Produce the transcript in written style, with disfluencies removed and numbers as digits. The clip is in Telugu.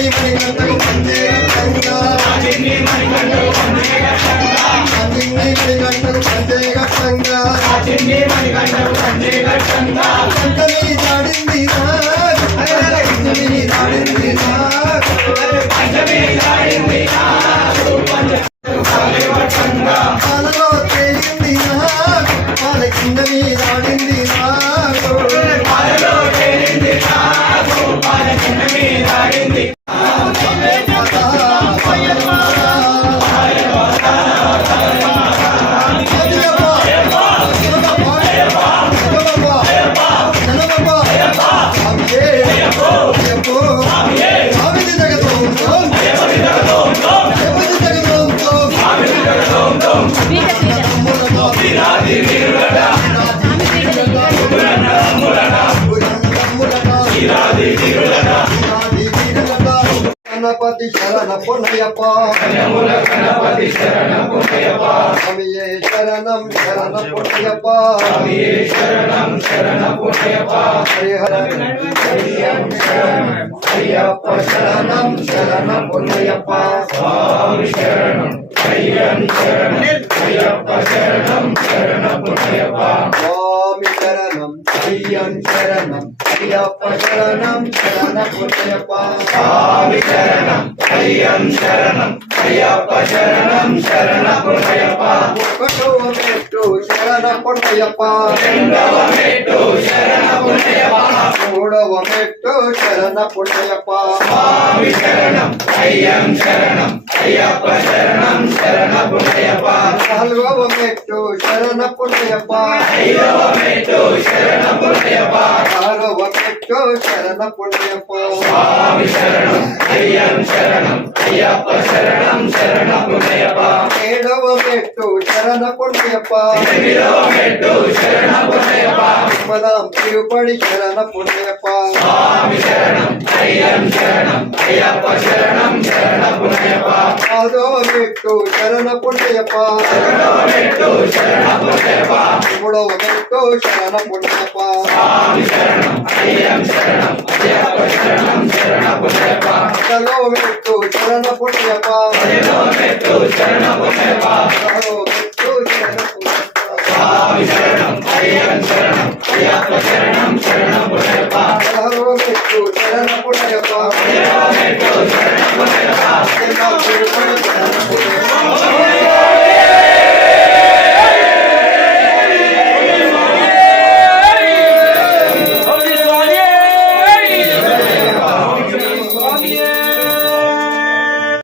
చిన్ని మణి గంటకు పందే గట్టంగా చిన్ని మణి గంటకు పందే గట్టంగా చిన్ని మణి గంటకు పందే గట్టంగా చిన్ని మణి గంటకు పందే గట్టంగా గంటని దాడింది పంచమి దాడింది పంచమి దాడింది పాలలో తేలింది పాల కిందని దాడింది పాలలో తేలింది పాల కిందని దాడింది గణపతి శరణ పుణ్యప్ప గణపతి శరణ పుణ్యప్ప స్వామియే శరణం శరణ పుణ్యప్ప స్వామియే శరణం శరణ పుణ్యప్ప హరిహర అయ్యప్ప శరణం శరణ పుణ్యప్ప స్వామి శరణం శరణం అయ్యప్ప శరణం శరణ పుణ్యప్ప స్వామి శరణం అయ్యం శరణం అయ్యప్ప శరణం శరణ పుణ్యప్ప స్వామి శరణం అయ్యం శరణం అయ్యప్ప శరణం శరణ పుణ్యప్ప ఒకటవ మెట్టు శరణ పుణ్యప్ప రెండవ మెట్టు శరణ పుణ్యప్ప మూడవ మెట్టు శరణ పుణ్యప్ప స్వామి శరణం అయ్యం శరణం అయ్యప్ప శరణం శరణ పుణ్యప్ప నాలుగవ మెట్టు శరణ పుణ్యప్ప ఐదవ మెట్టు శరణ పుణ్యప్ప ఆరవ మెట్టు శరణ పుణ్యప్ప స్వామి శరణం అయ్యం శరణం అయ్యప్ప శరణం శరణ పుణ్యప్ప ఏడవ మెట్టు శరణ పుణ్యప్ప ఎనిమిదవ మెట్టు శరణ పుణ్యప్ప పదం తిరుపడి శరణ పుణ్యప్ప స్వామి శరణం అయ్యం శరణం అయ్యప్ప శరణం శరణ పుణ్యప్ప పదవ మెట్టు శరణ పుణ్యప్ప పదవ మెట్టు శరణ పుణ్యప్ప మూడవ మెట్టు శరణ పుణ్యప్ప స్వామి శరణం అయ్యం శరణం అయ్యప్ప శరణం శరణ పుణ్యప్ప పదవ మెట్టు శరణ పుణ్యప్ప పదవ మెట్టు శరణ పుణ్యప్ప పదవ మెట్టు శరణ పుణ్యప్ప స్వామి శరణం అయ్యం శరణం అయ్యప్ప శరణం శరణ పుణ్యప్ప పదవ మెట్టు శరణ పుణ్యప్ప పదవ మెట్టు శరణ పుణ్యప్ప